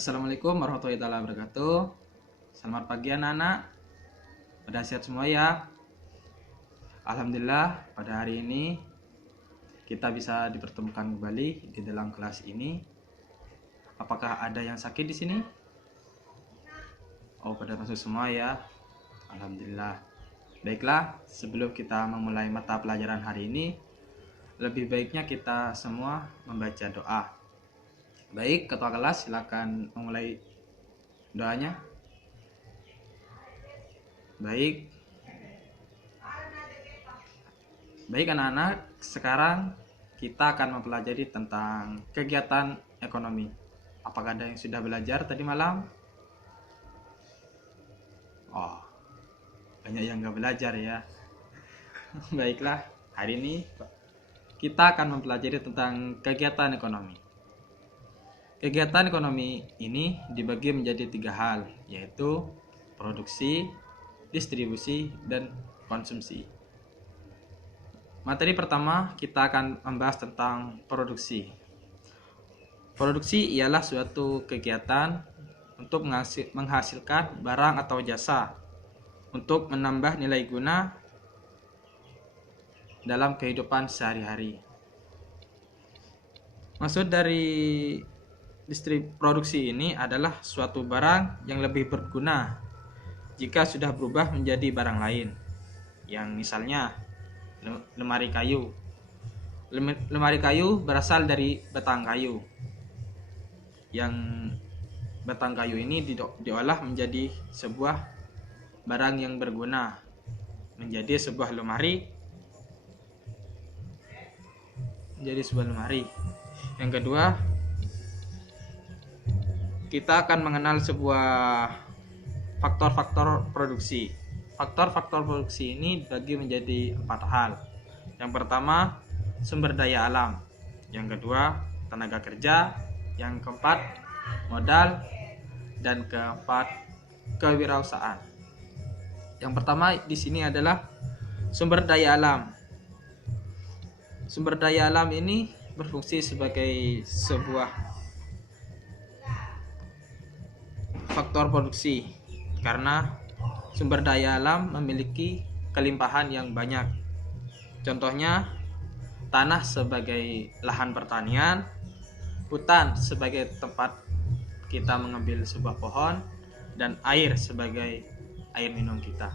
Assalamualaikum warahmatullahi wabarakatuh. Selamat pagi anak-anak. Pada sehat semua ya. Alhamdulillah pada hari ini kita bisa dipertemukan kembali di dalam kelas ini. Apakah ada yang sakit di sini? Oh, pada masuk semua ya. Alhamdulillah. Baiklah, sebelum kita memulai mata pelajaran hari ini, lebih baiknya kita semua membaca doa. Baik, ketua kelas silakan memulai doanya. Baik anak-anak, sekarang kita akan mempelajari tentang kegiatan ekonomi. Apakah ada yang sudah belajar tadi malam? Oh, banyak yang nggak belajar ya. Baiklah, hari ini kita akan mempelajari tentang kegiatan ekonomi. Kegiatan ekonomi ini dibagi menjadi 3 hal, yaitu produksi, distribusi, dan konsumsi. Materi pertama kita akan membahas tentang produksi. Produksi ialah suatu kegiatan untuk menghasilkan barang atau jasa untuk menambah nilai guna dalam kehidupan sehari-hari. Maksud dari produksi ini adalah suatu barang yang lebih berguna jika sudah berubah menjadi barang lain, yang misalnya lemari kayu. Lemari kayu berasal dari batang kayu, yang batang kayu ini diolah menjadi sebuah barang yang berguna, menjadi sebuah lemari. Yang kedua, kita akan mengenal sebuah faktor-faktor produksi. Faktor-faktor produksi ini dibagi menjadi 4 hal. Yang pertama, sumber daya alam. Yang kedua, tenaga kerja. Yang keempat, modal. Dan keempat, kewirausahaan. Yang pertama di sini adalah sumber daya alam. Sumber daya alam ini berfungsi sebagai sebuah faktor produksi karena sumber daya alam memiliki kelimpahan yang banyak. Contohnya, tanah sebagai lahan pertanian, hutan sebagai tempat kita mengambil sebuah pohon, dan air sebagai air minum kita.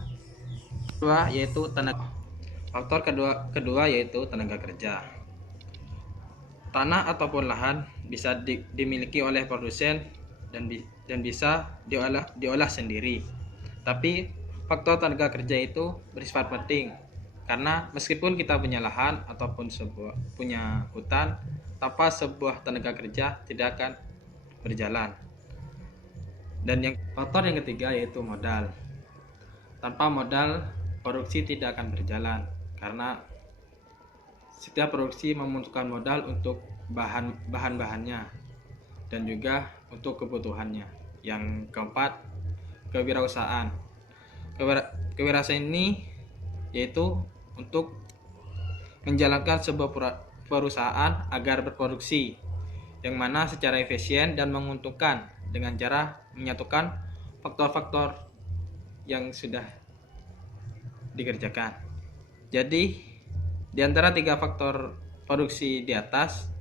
Faktor kedua yaitu tenaga kerja. Tanah ataupun lahan bisa dimiliki oleh produsen dan bisa diolah sendiri. Tapi faktor tenaga kerja itu bersifat penting karena meskipun kita punya lahan ataupun punya hutan, tanpa sebuah tenaga kerja tidak akan berjalan. Dan faktor yang ketiga yaitu modal. Tanpa modal, produksi tidak akan berjalan karena setiap produksi membutuhkan modal untuk bahan-bahannya dan juga untuk kebutuhannya. Yang keempat, kewirausahaan. Kewirausahaan ini yaitu untuk menjalankan sebuah perusahaan agar berproduksi yang mana secara efisien dan menguntungkan dengan cara menyatukan faktor-faktor yang sudah dikerjakan. Jadi, di antara 3 faktor produksi di atas,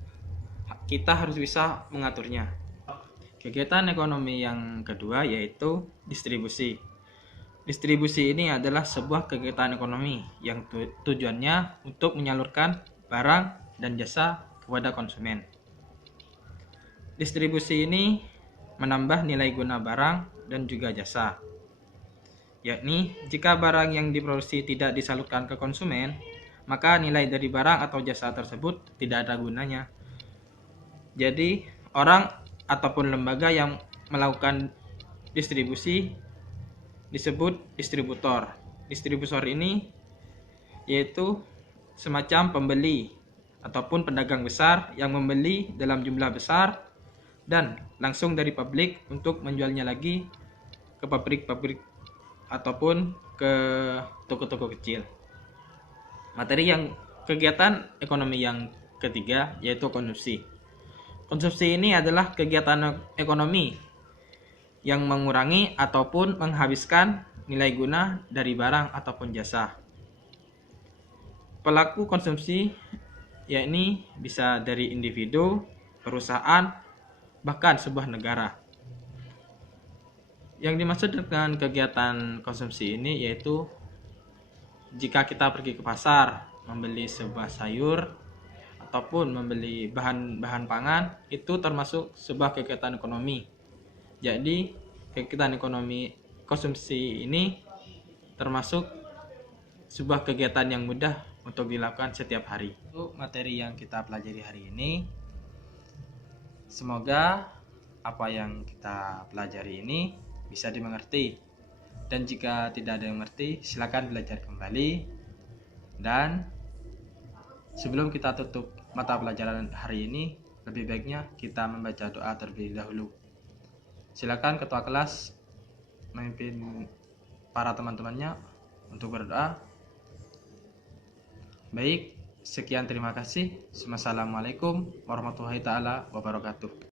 kita harus bisa mengaturnya. Kegiatan ekonomi yang kedua yaitu distribusi. Distribusi ini adalah sebuah kegiatan ekonomi yang tujuannya untuk menyalurkan barang dan jasa kepada konsumen. Distribusi ini menambah nilai guna barang dan juga jasa. Yakni, jika barang yang diproduksi tidak disalurkan ke konsumen, maka nilai dari barang atau jasa tersebut tidak ada gunanya. Jadi, orang ataupun lembaga yang melakukan distribusi disebut distributor. Distributor ini yaitu semacam pembeli ataupun pedagang besar yang membeli dalam jumlah besar dan langsung dari pabrik untuk menjualnya lagi ke pabrik-pabrik ataupun ke toko-toko kecil. Kegiatan ekonomi yang ketiga yaitu konsumsi. Konsumsi ini adalah kegiatan ekonomi yang mengurangi ataupun menghabiskan nilai guna dari barang ataupun jasa. Pelaku konsumsi yakni bisa dari individu, perusahaan, bahkan sebuah negara. Yang dimaksud dengan kegiatan konsumsi ini yaitu jika kita pergi ke pasar membeli sebuah sayur ataupun membeli bahan-bahan pangan, itu termasuk sebuah kegiatan ekonomi. Jadi kegiatan ekonomi konsumsi ini termasuk sebuah kegiatan yang mudah untuk dilakukan setiap hari. Itu materi yang kita pelajari hari ini. Semoga apa yang kita pelajari ini bisa dimengerti. Dan jika tidak ada yang mengerti, silakan belajar kembali. Dan sebelum kita tutup mata pelajaran hari ini, lebih baiknya kita membaca doa terlebih dahulu. Silakan ketua kelas memimpin para teman-temannya untuk berdoa. Baik, sekian terima kasih. Wassalamualaikum warahmatullahi taala wabarakatuh.